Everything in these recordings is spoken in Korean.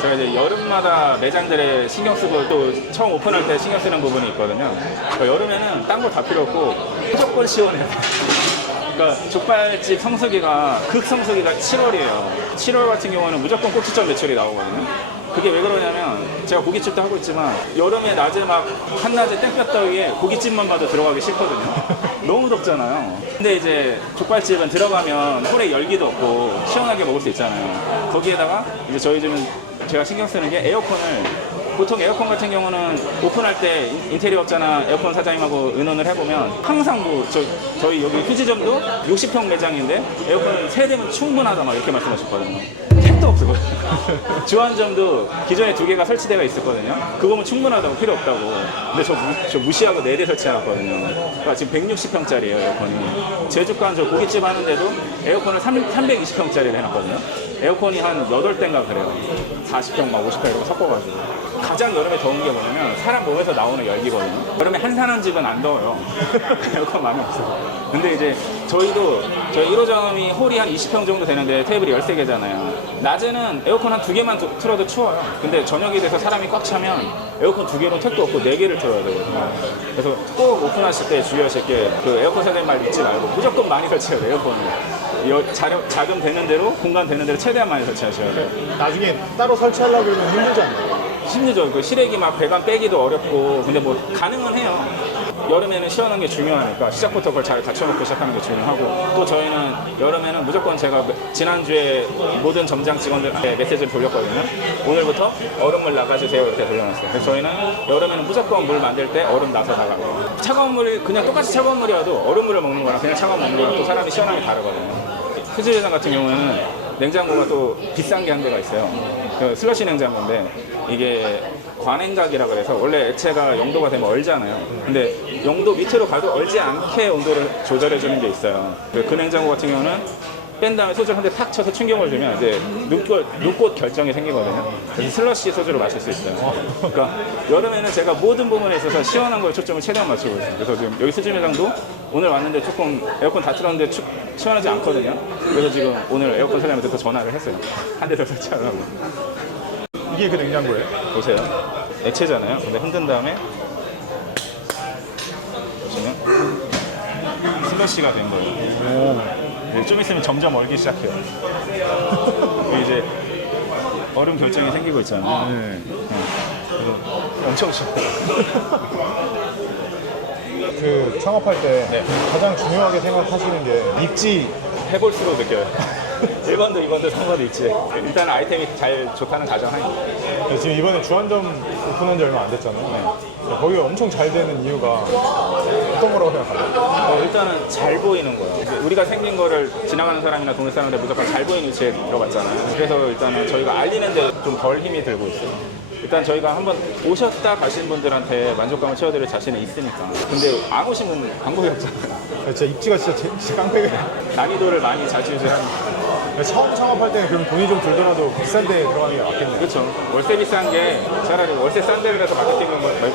제가 이제 여름마다 매장들에 신경 쓰고 또 처음 오픈할 때 신경 쓰는 부분이 있거든요. 그러니까 여름에는 딴 거 다 필요 없고 무조건 시원해야 돼. 그러니까 족발집 성수기가 극성수기가 7월이에요. 7월 같은 경우는 무조건 꼭지점 매출이 나오거든요. 그게 왜 그러냐면 제가 고깃집도 하고 있지만 여름에 낮에 막 한낮에 땡볕더위에 고깃집만 봐도 들어가기 싫거든요. 너무 덥잖아요. 근데 이제 족발집은 들어가면 홀에 열기도 없고 시원하게 먹을 수 있잖아요. 거기에다가 이제 저희 집은 제가 신경 쓰는 게 에어컨을, 보통 에어컨 같은 경우는 오픈할 때 인테리어 업자나 에어컨 사장님하고 의논을 해보면 항상 뭐 저희 여기 휴지점도 60평 매장인데 에어컨 3대면 충분하다 막 이렇게 말씀하셨거든요. 택도 없고 주안점도 기존에 2개가 설치되어 있었거든요. 그거면 충분하다고 필요 없다고. 근데 저 무시하고 4대 설치해놨거든요. 그러니까 지금 160평짜리예요 에어컨이. 제주간 저 고깃집 하는데도 에어컨을 320평짜리를 해놨거든요. 에어컨이 한 8대인가 그래요. 40평 막 50평 이렇게 섞어가지고. 가장 여름에 더운 게 뭐냐면 사람 몸에서 나오는 열기거든요. 여름에 한산한 집은 안 더워요. 에어컨 많이 없어요. 근데 이제 저희 1호점이 홀이 한 20평 정도 되는데 테이블이 13개잖아요. 낮에는 에어컨 한 2개만 틀어도 추워요. 근데 저녁이 돼서 사람이 꽉 차면 에어컨 2개로 택도 없고 4개를 틀어야 되거든요. 그래서 꼭 오픈하실 때 주의하실 게 그 에어컨 사장님 말 믿지 말고 무조건 많이 설치해야 돼요, 에어컨을. 자금 되는 대로, 공간 되는 대로 최대한 많이 설치하셔야 돼요. 나중에 따로 설치하려고 그러면 힘들지 않나요? 심리죠. 그 실외기 막 배관 빼기도 어렵고, 근데 뭐 가능은 해요. 여름에는 시원한 게 중요하니까 시작부터 그걸 잘 갖춰놓고 시작하는 게 중요하고, 또 저희는 여름에는 무조건 제가 지난주에 모든 점장 직원들한테 메시지를 돌렸거든요. 오늘부터 얼음물 나가주세요 이렇게 돌려놨어요. 그래서 저희는 여름에는 무조건 물 만들 때 얼음 나서 달라고. 차가운 물, 그냥 똑같이 차가운 물이라도 얼음물을 먹는 거랑 그냥 차가운 물 먹는 거랑 또 사람이 시원함이 다르거든요. 수지회장 같은 경우에는 냉장고가 또 비싼 게 한 대가 있어요. 그 슬러시 냉장고인데 이게 관행각이라 그래서 원래 액체가 0도가 되면 얼잖아요. 근데 0도 밑으로 가도 얼지 않게 온도를 조절해 주는 게 있어요. 그 냉장고 같은 경우는 뺀 다음에 소주를 한 대 탁 쳐서 충격을 주면 이제 눈꽃 결정이 생기거든요. 그래서 슬러시 소주를 마실 수 있어요. 그러니까 여름에는 제가 모든 부분에 있어서 시원한 거에 초점을 최대한 맞추고 있어요. 그래서 지금 여기 수지 매장도 오늘 왔는데 조금 에어컨 다 틀었는데 시원하지 않거든요. 그래서 지금 오늘 에어컨 사장님한테 또 전화를 했어요. 한 대 더 설치하라고. 이게 그 냉장고예요? 보세요. 액체잖아요. 근데 흔든 다음에 보시면 슬러시가 된 거예요. 좀 있으면 점점 얼기 시작해요. 이제 얼음 결정이 생기고 있잖아요. 네. 그래서 엄청 시원해요. 그 창업할 때 네. 가장 중요하게 생각하시는 게 입지. 해볼수록 느껴요. 1번도 2번도 3번도 있지. 일단 아이템이 잘 좋다는 가정하니까. 지금 이번에 주안점 오픈한 지 얼마 안 됐잖아요. 거기가 엄청 잘 되는 이유가 어떤 거라고 생각하세요? 일단은 잘 보이는 거예요. 우리가 생긴 거를 지나가는 사람이나 동네 사람들 무조건 잘 보이는 위치에 들어갔잖아요. 그래서 일단은 저희가 알리는데 좀 덜 힘이 들고 있어요. 일단 저희가 한번 오셨다 가신 분들한테 만족감을 채워드릴 자신이 있으니까. 근데 안 오시면 방법이 없잖아요. 진짜 입지가 진짜 깡패예요. 난이도를 많이 좌지우지하니까. 처음 창업할 때는 그럼 돈이 좀 들더라도 비싼 데 들어가는 게 낫겠네요. 그렇죠. 월세 비싼 게 차라리 월세 싼 데를 가서 마케팅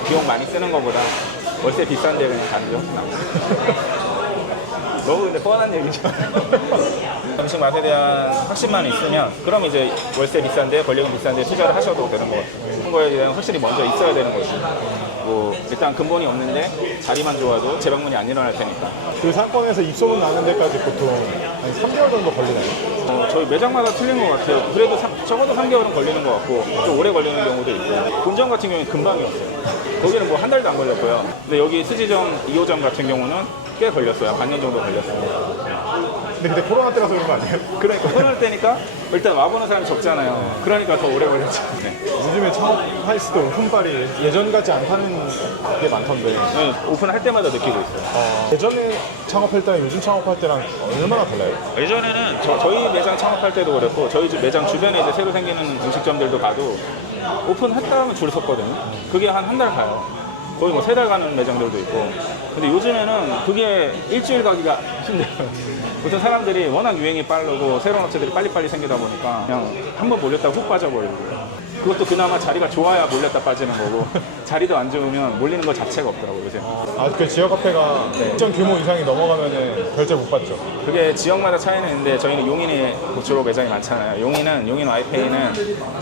비용 많이 쓰는 것보다 월세 비싼 데를 가는 게 훨씬 나아요. 너무 근데 뻔한 얘기죠. 음식 맛에 대한 확신만 있으면 그럼 이제 월세 비싼데 권리금 비싼데 투자를 하셔도 되는 것 같아요. 그런 거에 대한 확실히 먼저 있어야 되는 거지. 뭐 일단 근본이 없는데 자리만 좋아도 재방문이 안 일어날 테니까. 그 상권에서 입소문 나는 데까지 보통 한 3개월 정도 걸리나요? 저희 매장마다 틀린 것 같아요. 그래도 적어도 3개월은 걸리는 것 같고 좀 오래 걸리는 경우도 있고, 본점 같은 경우는 금방이었어요. 거기는 뭐 한 달도 안 걸렸고요. 근데 여기 수지점 2호점 같은 경우는 꽤 걸렸어요. 반년 정도 걸렸어요. 근데 그때 코로나 때라서 그런 거 아니에요? 그러니까 코로나 때니까 일단 와보는 사람이 적잖아요. 그러니까 더 오래 걸렸죠. 네. 요즘에 창업할 수도 오픈빨이 예전 같지 않다는 게 많던데. 네, 오픈할 때마다 느끼고 있어요. 예전에 창업할 때랑 요즘 창업할 때랑 얼마나 달라요? 예전에는 저희 매장 창업할 때도 그랬고 저희 집 매장 주변에 이제 새로 생기는 음식점들도 가도 오픈했다 하면 줄 섰거든요. 그게 한 달 가요. 거의 뭐 3달 가는 매장들도 있고. 근데 요즘에는 그게 일주일 가기가 힘들어요. 보통 사람들이 워낙 유행이 빠르고 새로운 업체들이 빨리빨리 생기다 보니까 그냥 한번 몰렸다가 훅 빠져버리고. 그것도 그나마 자리가 좋아야 몰렸다 빠지는 거고 자리도 안 좋으면 몰리는 것 자체가 없더라고요, 요새. 그 지역 카페가 일정 규모 이상이 넘어가면은 결제 못 받죠. 그게 지역마다 차이는 있는데 저희는 용인에 주로 매장이 많잖아요. 용인 와이페이는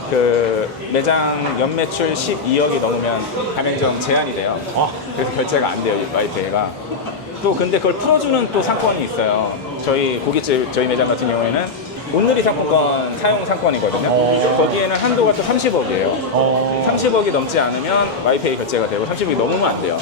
그 매장 연매출 12억이 넘으면 가맹점 제한이 돼요. 그래서 결제가 안 돼요, 와이페이가. 또 근데 그걸 풀어주는 또 상권이 있어요. 저희 고깃집 저희 매장 같은 경우에는 온누리 상품권 사용 상권이거든요. 거기에는 한도가 또 30억이에요. 30억이 넘지 않으면 와이페이 결제가 되고 30억이 넘으면 안 돼요.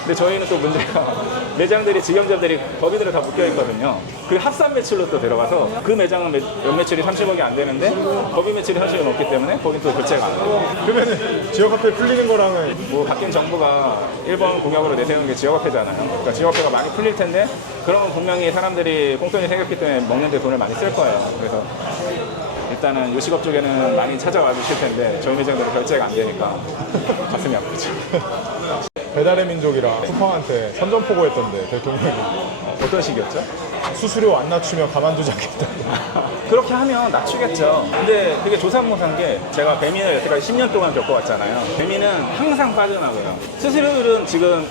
근데 저희는 또 문제가 매장들이 직영점들이 거기들은 다 묶여 있거든요. 그 합산 매출로 또 들어가서 그 매장은 연매출이 30억이 안 되는데 법인 매출이 30억이 넘기 때문에 거긴 또 결제가 안 돼요. 그러면은 지역 카페 풀리는 거랑은 뭐 바뀐 정부가 1번 공약으로 내세우는 게 지역화폐잖아요. 그러니까 지역화폐가 많이 풀릴 텐데 그러면 분명히 사람들이 공돈이 생겼기 때문에 먹는 데 돈을 많이 쓸 거예요. 그래서 일단은 요식업 쪽에는 많이 찾아와 주실 텐데 저희 매장들은 결제가 안 되니까 가슴이 아프죠. 배달의 민족이랑 쿠팡한테 선전포고했던데 대통령이 어떤 식이었죠? 수수료 안 낮추면 가만두지 않겠다. 그렇게 하면 낮추겠죠. 근데 그게 조삼모사인 게 제가 배민을 여태까지 10년 동안 겪어왔잖아요. 배민은 항상 빠져나가요. 수수료율이 지금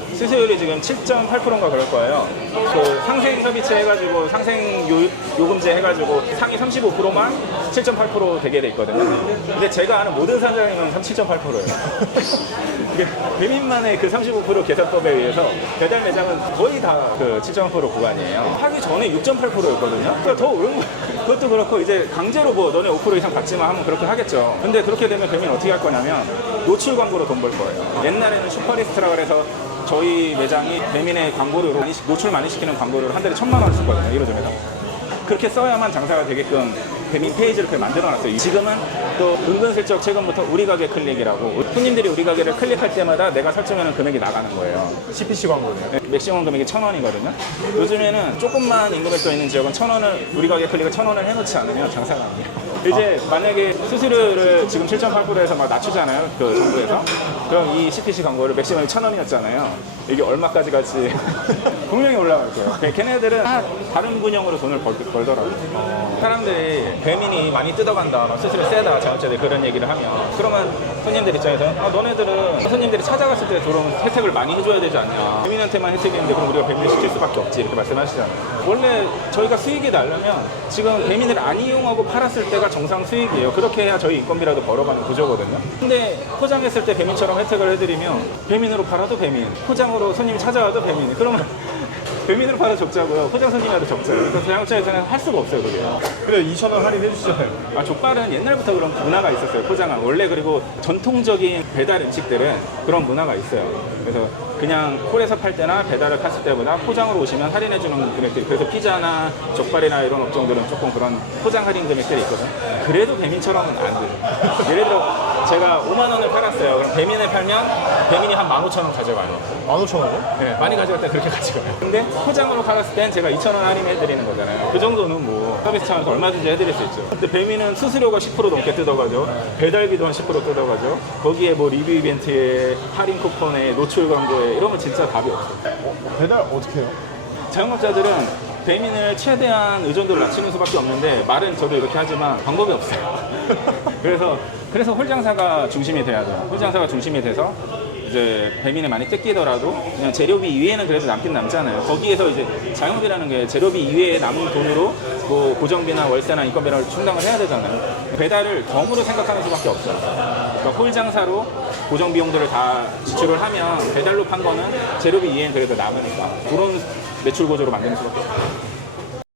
7.8%인가 그럴 거예요. 그 상생협의체 해가지고 상생요금제 해가지고 상위 35%만 7.8% 되게 돼 있거든요. 근데 제가 아는 모든 사장님은 7.8%예요. 이게 배민만의 그 35% 계산법에 의해서 배달 매장은 거의 다 그 7.8% 구간이에요. 하기 전에 6.8%였거든요. 그러니까 더 오른 거예요. 그것도 그렇고 이제 강제로 뭐 너네 5% 이상 받지마 하면 그렇게 하겠죠. 근데 그렇게 되면 배민 어떻게 할 거냐면 노출 광고로 돈 벌 거예요. 옛날에는 슈퍼리스트라 그래서 저희 매장이 배민의 광고를 노출 많이 시키는 광고를 한 달에 1,000만 원 썼거든요. 1호점에서. 그렇게 써야만 장사가 되게끔 배민 페이지를 그렇게 만들어놨어요. 지금은 또 은근슬쩍 최근부터 우리 가게 클릭이라고 손님들이 우리 가게를 클릭할 때마다 내가 설정하는 금액이 나가는 거예요. CPC 광고네요. 네, 맥시멈 금액이 1,000원이거든요. 요즘에는 조금만 인구가 있는 지역은 1,000원을 우리 가게 클릭을 1,000원을 해놓지 않으면 장사가 안 돼요. 이제 만약에 수수료를 지금 7.8%에서 막 낮추잖아요. 그 정부에서. 그럼 이 CPC 광고를 맥시멈이 1,000원이었잖아요. 이게 얼마까지 갈지 분명히 올라갈 거예요. 걔네들은 다른 분야으로 돈을 벌더라고요. 사람들이 배민이 많이 뜯어간다, 막 수수료 세다, 자영업자들이 그런 얘기를 하면 그러면 손님들 입장에서는 너네들은 손님들이 찾아갔을 때 저런 혜택을 많이 해줘야 되지 않냐. 배민한테만 혜택이 있는데 그럼 우리가 배민을 시킬 수밖에 없지 이렇게 말씀하시잖아요. 원래 저희가 수익이 나려면 지금 배민을 안 이용하고 팔았을 때가 정상 수익이에요. 그렇게 해야 저희 인건비라도 벌어가는 구조거든요. 근데 포장했을 때 배민처럼 혜택을 해드리면 배민으로 팔아도 배민, 포장으로 손님이 찾아와도 배민. 그러면 배민으로 팔아 적자고요. 포장 손님이라도 적자예요. 그래서 자영업자에서는 할 수가 없어요, 그게. 그래 2,000원 할인해 주시잖아요. 족발은 옛날부터 그런 문화가 있었어요, 포장은. 원래 그리고 전통적인 배달 음식들은 그런 문화가 있어요. 그래서 그냥 홀에서 팔 때나 배달을 팠을 때보다 포장으로 오시면 할인해주는 금액들이. 그래서 피자나 족발이나 이런 업종들은 조금 그런 포장 할인 금액들이 있거든요. 그래도 배민처럼은 안 돼요. 예를 들어 제가 5만 원을 팔았어요. 그럼 배민을 팔면 배민이 한 15,000원 가져가요. 15,000원? 네, 많이 가져갈 때 그렇게 가져가요. 근데 포장으로 팔았을 땐 제가 2,000원 할인해드리는 거잖아요. 그 정도는 뭐 서비스 차원에서 얼마든지 해드릴 수 있죠. 근데 배민은 수수료가 10% 넘게 뜯어가죠. 배달비도 한 10% 뜯어가죠. 거기에 뭐 리뷰 이벤트에 할인 쿠폰에 노출 광고에 이러면 진짜 답이 없어요. 배달 어떻게 해요? 자영업자들은 배민을 최대한 의존도를 낮추는 수밖에 없는데 말은 저도 이렇게 하지만 방법이 없어요. 그래서 홀장사가 중심이 돼야 돼요. 홀장사가 중심이 돼서 이제 배민을 많이 뜯기더라도 그냥 재료비 이외에는 그래도 남긴 남잖아요. 거기에서 이제 자영업이라는 게 재료비 이외에 남은 돈으로 뭐 고정비나 월세나 인건비를 충당을 해야 되잖아요. 배달을 덤으로 생각하는 수밖에 없어요. 그러니까 홀장사로 고정 비용들을 다 지출을 하면 배달로 판 거는 재료비 이외엔 그래도 남으니까 그런 매출 구조로 만드는 수밖에 없어요.